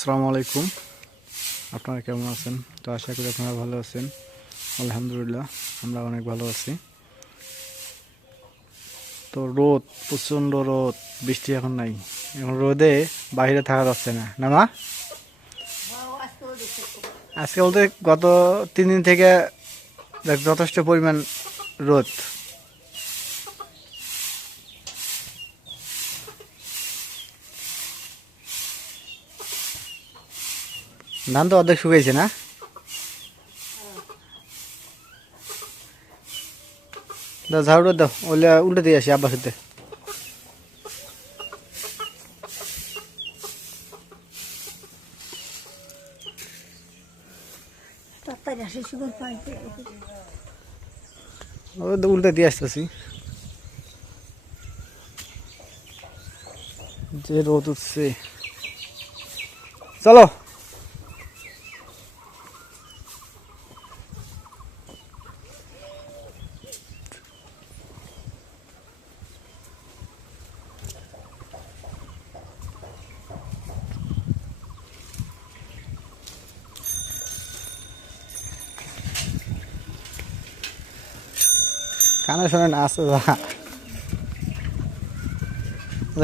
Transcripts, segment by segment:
আসসালামু আলাইকুম। আপনারা কেমন আছেন? তো আশা করি আপনারা ভালো আছেন। আলহামদুলিল্লাহ আমরা অনেক ভালো আছি। তো রোদ, প্রচণ্ড রোদ, বৃষ্টি এখন নাই। এখন রোদে বাইরে থাকা যাচ্ছে না, না মা? আজকে বলতে গত 3 দিন থেকে যথেষ্ট পরিমাণ রোদ। ধান তো অর্ধেক শুকিয়েছে না? দাও ঝাড়ু দাও, ওলে উল্টে দিয়ে আসি আব্বার সাথে। উল্টে দিয়ে আসতেছি। যে রোদ উঠছে, চলো। কানে শোনে না, আসতে যা।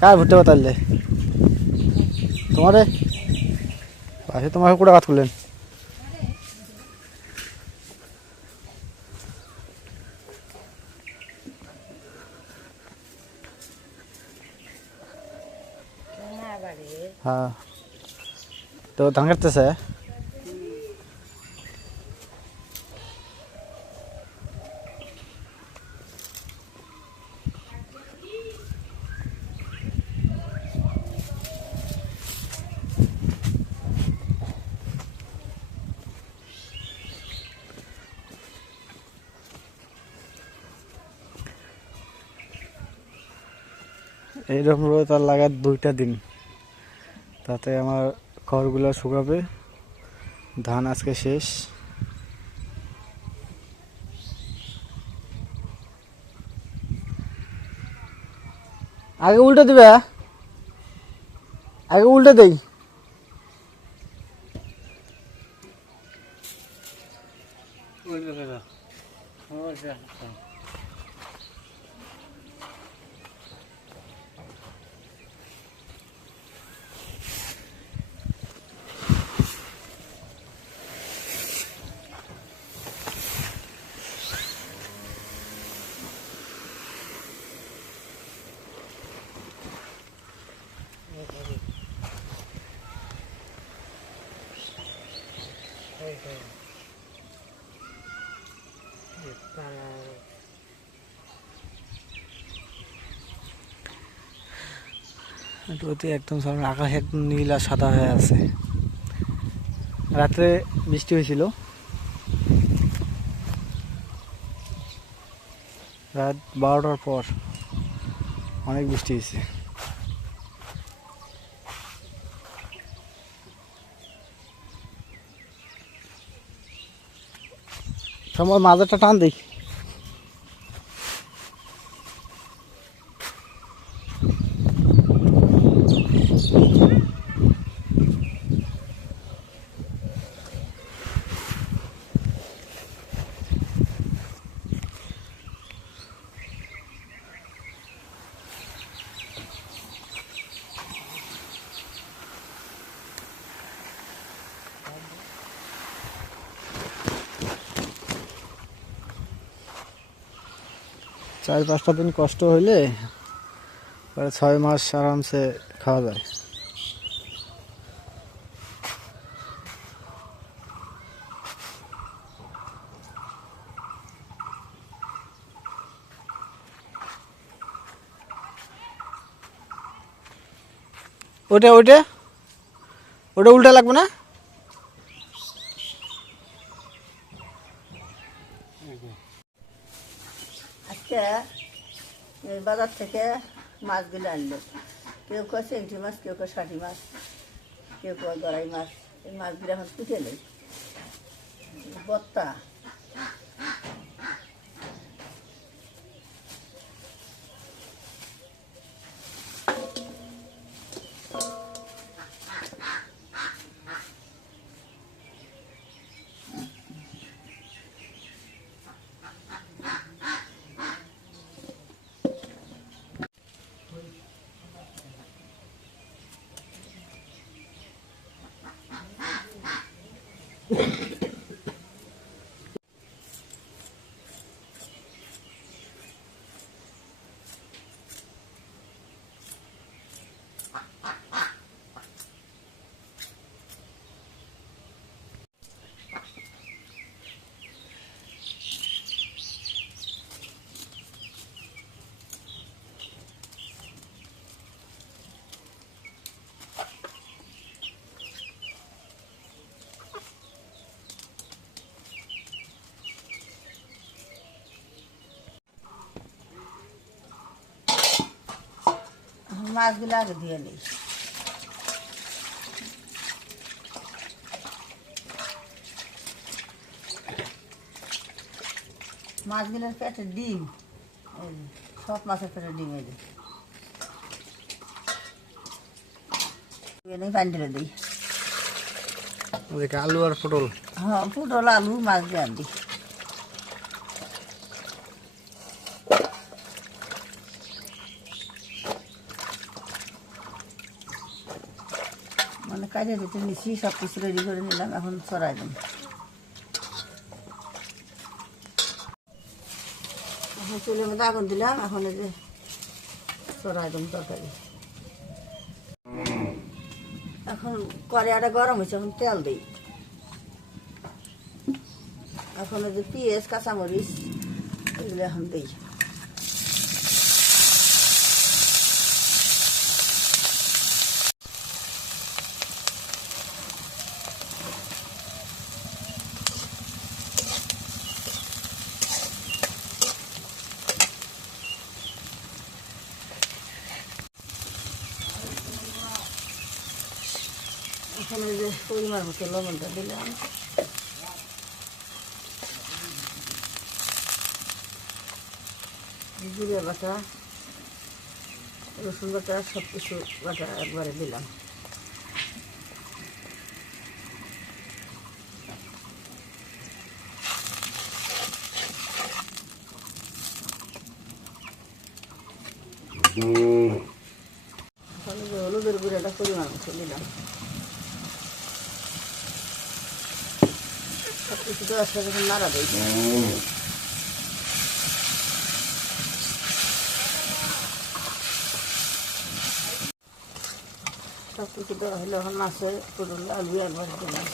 কার ভুট্টে বাতালে তোমারে পাশে তোমাকে কুড়া কাজ করলেন। হ্যাঁ, তো ধান কাটতেছে। এইরকম রোদ আর লাগার 2টা দিন, তাতে আমার খড়গুলো শুকাবে। ধান আজকে শেষ। আগে উল্টে দিবে, আগে উল্টে দেই। রোদে একদম আকাশ একদম নীল আর সাদা হয়ে আছে। রাত্রে বৃষ্টি হয়েছিল, রাত 12টার পর অনেক বৃষ্টি হয়েছে। সময় মাঝেরটা টান দিই। চার 5টা দিন কষ্ট হইলে পরে 6 মাস আরামসে খাওয়া যায়। ওটা ওটা ওটা উল্টা লাগবে না? আজকে এই বাজার থেকে মাছগুলো আনলো। কেউ কেউ চেংটি মাছ, কেউ কেউ ষাটি মাছ, কেউ কেউ গড়াই মাছ। এই মাছগুলো এখন কুটে নেই বত্তা। মাছগুলো আগে ধুয়ে নিই। মাছগুলোর পেটে ডিম, এই যে, সব মাছের পেটে ডিম এই যে। ধুয়ে নিই, পানি ঢেলে দিই। ওদিকে আলু আর পটল। হ্যাঁ, পটল আলু মাছ দিয়ে আন দিই। মানে কাজে দিতে নিচ্ছি, সব কিছু রেডি করে নিলাম, এখন চড়াই দিন। এখন চুলের মধ্যে আগুন দিলাম, এখন এই যে চড়াই দিন তরকারি। এখন কড়াইটা গরম হয়েছে, এখন তেল দিই। এখন এই যে পেঁয়াজ কাঁচামরিচ এগুলো এখন দিই। এখন এই যে পরিমাণ মতো লবণটা দিলাম। জিরে বাটা, রসুন বাটা, সব কিছু বাটা একবারে দিলাম। এখন এই যে হলুদের গুঁড়াটা পরিমাণ মতো দিলাম। সব কিছু দেওয়ার সাথে এখন নাড়া দিই। সব কিছু দেওয়া হলে এখন মাছের পটল আলু একবার দিলাম।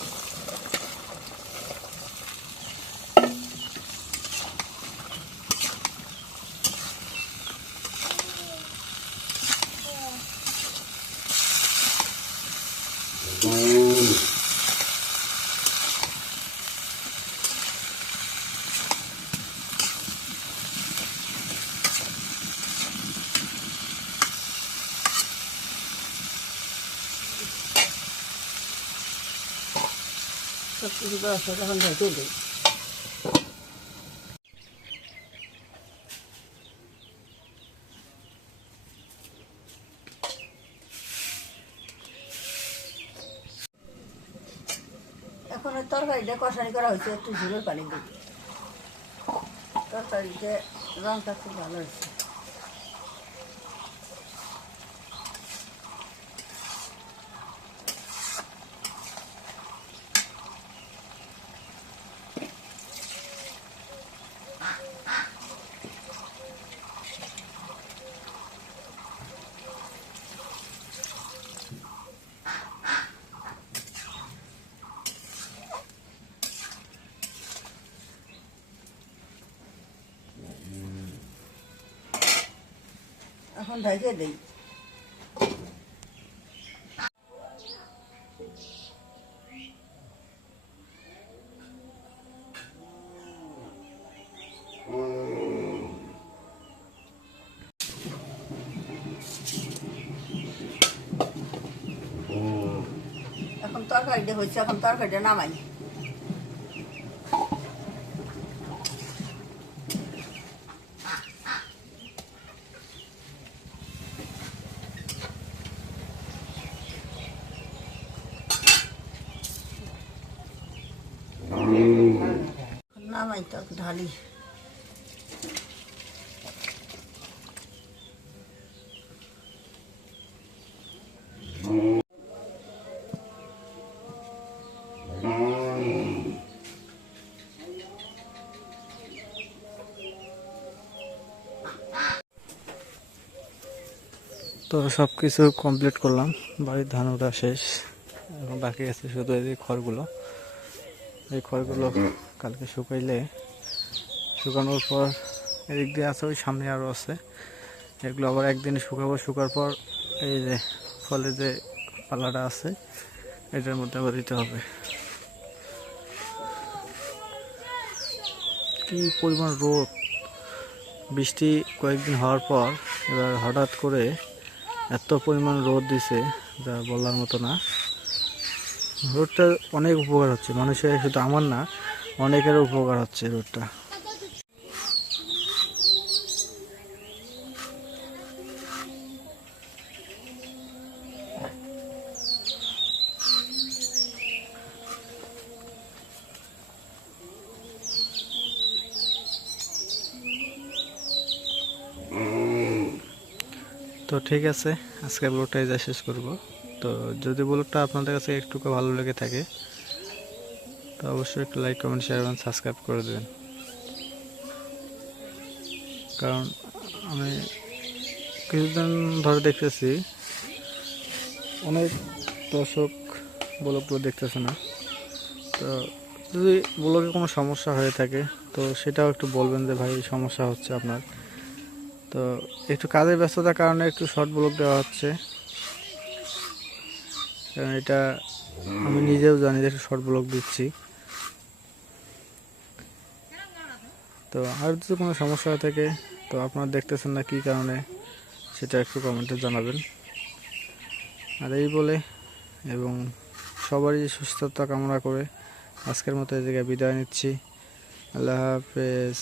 সব কিছু দেওয়ার সাথে এখন ঢেকে দিই। এখন ওই তরকারিটা কষানি করা হয়েছে, একটু ঝোলের পানি দিই। তরকারিতে রঙটা খুব ভালো হয়েছে। এখন ঢেকে দিই। এখন তরকারিটা হচ্ছে, এখন তরকারিটা নামাই। নামাই তো ঢালি। তো সব কিছু কমপ্লিট করলাম, বাড়ির ধান ওঠা শেষ, এখন বাকি আছে শুধু এই যে খড়গুলো। এই খড়গুলো কালকে শুকাইলে, শুকানোর পর এদিক দিয়ে আছে, ওই সামনে আরও আছে, এগুলো আবার একদিন শুকাবো। শুকার পর এই যে ফলে যে পালাটা আছে এটার মধ্যে আবার দিতে হবে। কি পরিমাণ রোদ, বৃষ্টি কয়েকদিন হওয়ার পর এবার হঠাৎ করে এত পরিমাণ রোদ দিছে যা বলার মতো না। রোদটা অনেক উপকার হচ্ছে মানুষের, শুধু আমার না, অনেকের উপকার হচ্ছে রোদটা। তো ঠিক আছে, আজকে ব্লগটা এই যা শেষ করব। তো যদি ব্লগটা আপনাদের কাছে একটু ভালো লেগে থাকে তো অবশ্যই একটু লাইক, কমেন্ট, শেয়ার এবং সাবস্ক্রাইব করে দেবেন। কারণ আমি কিছুদিন ধরে দেখতেছি অনেক দর্শক ব্লগগুলো দেখতেছে না। তো যদি ব্লগে কোনো সমস্যা হয়ে থাকে তো সেটাও একটু বলবেন যে ভাই সমস্যা হচ্ছে আপনার। তো একটু কাজের ব্যস্ততার কারণে একটু শর্ট ব্লগ দেওয়া হচ্ছে, কারণ এটা আমি নিজেও জানি যে একটু শর্ট ব্লগ দিচ্ছি। তো আর যদি কোনো সমস্যা হয়ে থাকে তো আপনারা দেখতেছেন না কী কারণে সেটা একটু কমেন্টে জানাবেন। আর এই বলে এবং সবারই সুস্থতা কামনা করে আজকের মতো এই জায়গায় বিদায় নিচ্ছি। আল্লাহ হাফেজ।